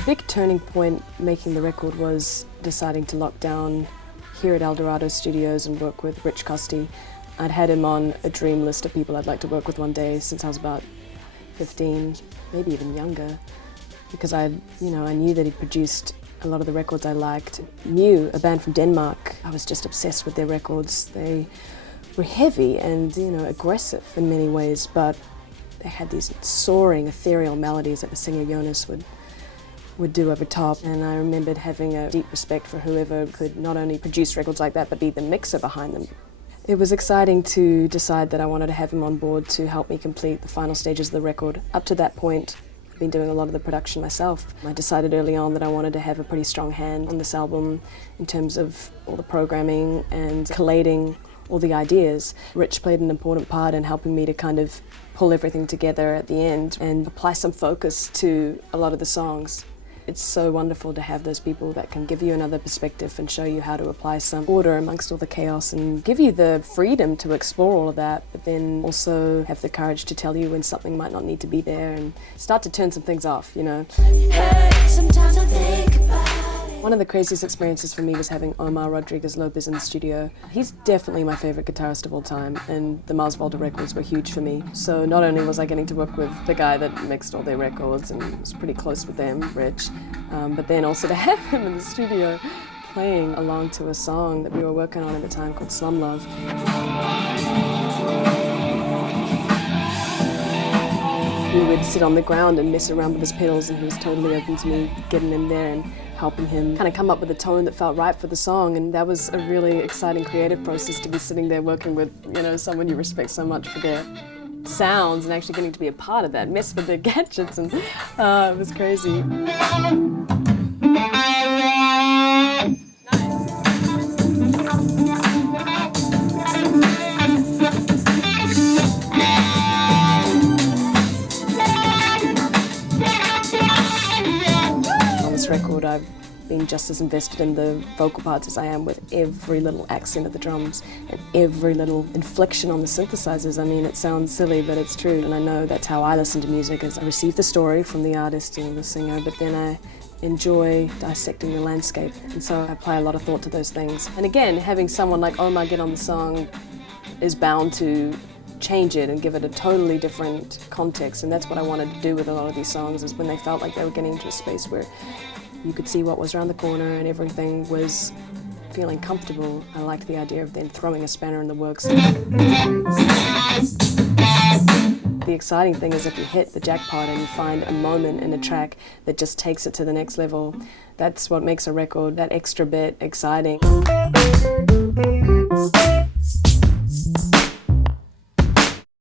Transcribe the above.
The big turning point making the record was deciding to lock down here at Eldorado Studios and work with Rich Costi. I'd had him on a dream list of people I'd like to work with one day since I was about 15, maybe even younger, because I knew that he'd produced a lot of the records I liked. Mew, a band from Denmark, I was just obsessed with their records. They were heavy and aggressive in many ways, but they had these soaring, ethereal melodies that the singer Jonas would do over top. And I remembered having a deep respect for whoever could not only produce records like that, but be the mixer behind them. It was exciting to decide that I wanted to have him on board to help me complete the final stages of the record. Up to that point, I've been doing a lot of the production myself. I decided early on that I wanted to have a pretty strong hand on this album in terms of all the programming and collating all the ideas. Rich played an important part in helping me to kind of pull everything together at the end and apply some focus to a lot of the songs. It's so wonderful to have those people that can give you another perspective and show you how to apply some order amongst all the chaos and give you the freedom to explore all of that, but then also have the courage to tell you when something might not need to be there and start to turn some things off, Hey, sometimes I think about it. One of the craziest experiences for me was having Omar Rodriguez Lopez in the studio. He's definitely my favorite guitarist of all time, and the Mars Volta records were huge for me. So not only was I getting to work with the guy that mixed all their records and was pretty close with them, Rich, but then also to have him in the studio playing along to a song that we were working on at the time called Slum Love. We would sit on the ground and mess around with his pedals, and he was totally open to me getting in there and helping him kind of come up with a tone that felt right for the song. And that was a really exciting creative process, to be sitting there working with someone you respect so much for their sounds and actually getting to be a part of that, mess with their gadgets, and it was crazy. Record, I've been just as invested in the vocal parts as I am with every little accent of the drums and every little inflection on the synthesizers. I mean, it sounds silly, but it's true, and I know that's how I listen to music, is I receive the story from the artist and the singer, but then I enjoy dissecting the landscape, and so I apply a lot of thought to those things. And again, having someone like Omar get on the song is bound to change it and give it a totally different context, and that's what I wanted to do with a lot of these songs, is when they felt like they were getting into a space where you could see what was around the corner and everything was feeling comfortable. I liked the idea of then throwing a spanner in the works. The exciting thing is if you hit the jackpot and you find a moment in a track that just takes it to the next level, that's what makes a record that extra bit exciting.